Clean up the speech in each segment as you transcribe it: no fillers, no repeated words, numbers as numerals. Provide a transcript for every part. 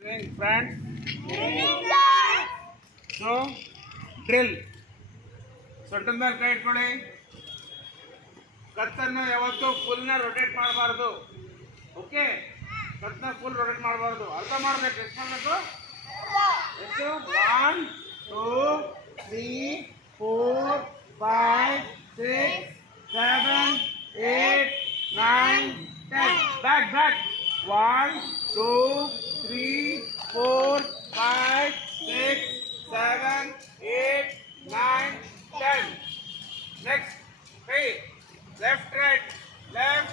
Friends, so drill. ಸೊಂಟದ ಮೇಲೆ ಕೈ ಇಟ್ಕೊಳ್ಳಿ. ಕತ್ತನ್ನು ಯಾವತ್ತೂ ಫುಲ್ನ ರೊಟೇಟ್ ಮಾಡಬಾರ್ದು. ಓಕೆ, ಕತ್ತನ್ನ ಫುಲ್ ರೊಟೇಟ್ ಮಾಡಬಾರ್ದು. ಅರ್ಥ ಮಾಡಬೇಕು. ಎಷ್ಟು ಮಾಡಬೇಕು? ಎಷ್ಟು? 1 2 3 4 5 6 7 8 9 10. Back. 1 2 3 4 5 6 7 8 9 10. Next, hey, left right, left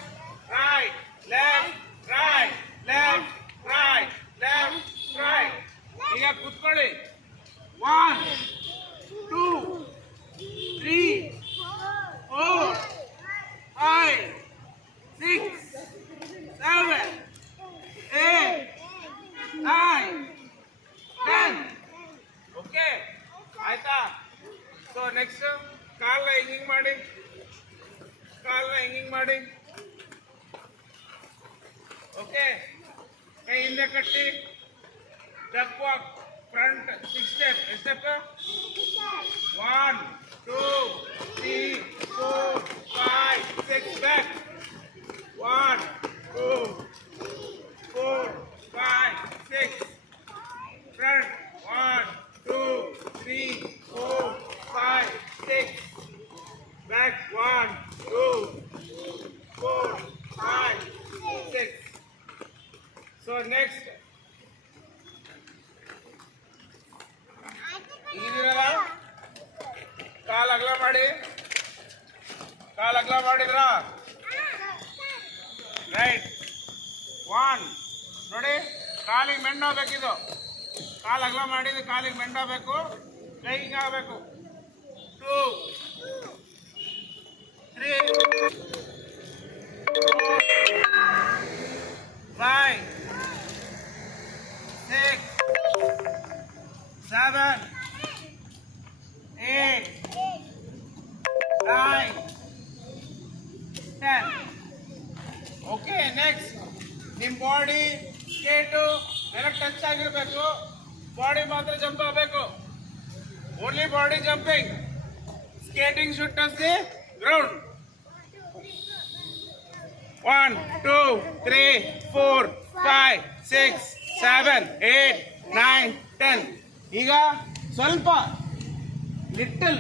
right, left right, left right, left right. ಈಗ ಕೂತ್ಕೊಳ್ಳಿ. 1 2 3 4 5 6 7 8 9 10. ಓಕೆ, ಆಯ್ತಾ? ಸೊ ನೆಕ್ಸ್ಟ್ ಕಾಲನ್ನ ಹಿಂಗಿಂಗ್ ಮಾಡಿ. ಓಕೆ, ಕೈ ಹಿಂದೆ ಕಟ್ಟಿ. Step walk, front 6 step. ಎಷ್ಟು step? 1 2 3 4 5 6 back. 1 2 4 5 6 front. 1 2 3 4 5 6 back. 1 2 4 5 6. So next, ಇದೀರಲ್ಲ, ಕಾಲು ಅಗಲ ಮಾಡಿದ್ರ ರೈಟ್. 1 ನೋಡಿ, ಕಾಲಿಗೆ ಮೆಂಡಾಗಬೇಕಿದು. ಕಾಲು ಅಗಲ ಮಾಡಿದ್ದು ಕಾಲಿಗೆ ಮೆಂಡಾಗಬೇಕು, ಕೈ ಹಿಂಗಾಗಬೇಕು. 2 3 4 5 6 7 8 9 10. ಓಕೆ, ನೆಕ್ಸ್ಟ್, ನಿಮ್ಮ ಬಾಡಿ ಸ್ಕೇಟು ನೆಲಕ್ಕೆ ಟಚ್ ಆಗಿರಬೇಕು. ಬಾಡಿ ಮಾತ್ರ ಜಂಪ್ ಆಗಬೇಕು. Only body jumping. Skating should touch the ground. 1 2 3 4 5 6 7 8 9 10. ಈಗ ಸ್ವಲ್ಪ ಲಿಟಲ್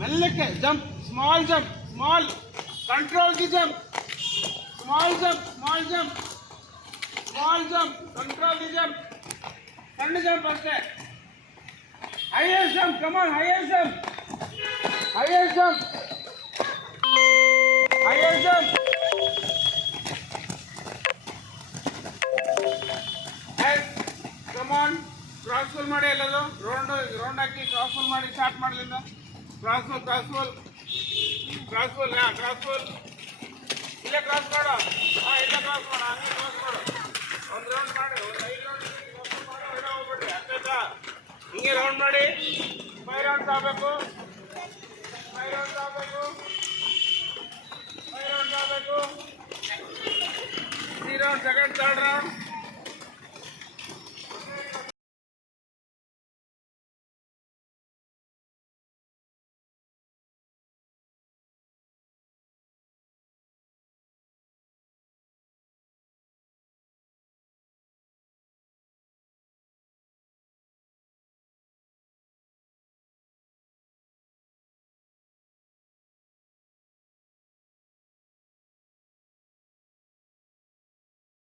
ಮೆಲ್ಲಕ್ಕೆ jump. Small control the jump. Small jump control the jump. ಸಣ್ಣ ಜಂಪ್ ಅಷ್ಟೇ. Higher jump, come on, higher jump. Come on, ಕ್ರಾಸ್ಫುಲ್ ಮಾಡಿ. ಎಲ್ಲದು ರೌಂಡ್ ಹಾಕಿ ಕ್ರಾಸ್ಫುಲ್ ಮಾಡಿ. ಸ್ಟಾರ್ಟ್ ಮಾಡಲಿಲ್ಲ. ಕ್ರಾಸ್ಫುಲ್ ಇಲ್ಲೇ ಕ್ರಾಸ್ ಮಾಡು. ಇಲ್ಲೇ ಕ್ರಾಸ್ ಮಾಡು. ಹಂಗೆ ಕ್ರಾಸ್ ಮಾಡು. ಒಂದು ರೌಂಡ್ ಮಾಡಿ. ಒಂದು 5 ರೌಂಡ್ ಹೋಗ್ಬಿಡ್ರಿ. ಅರ್ಥ? ಹಿಂಗೆ ರೌಂಡ್ ಮಾಡಿ. 5 ರೌಂಡ್ಸ್ ಆಗಬೇಕು. 3 ರೌಂಡ್, ಸೆಕೆಂಡ್, ಥರ್ಡ್ ರೌಂಡ್.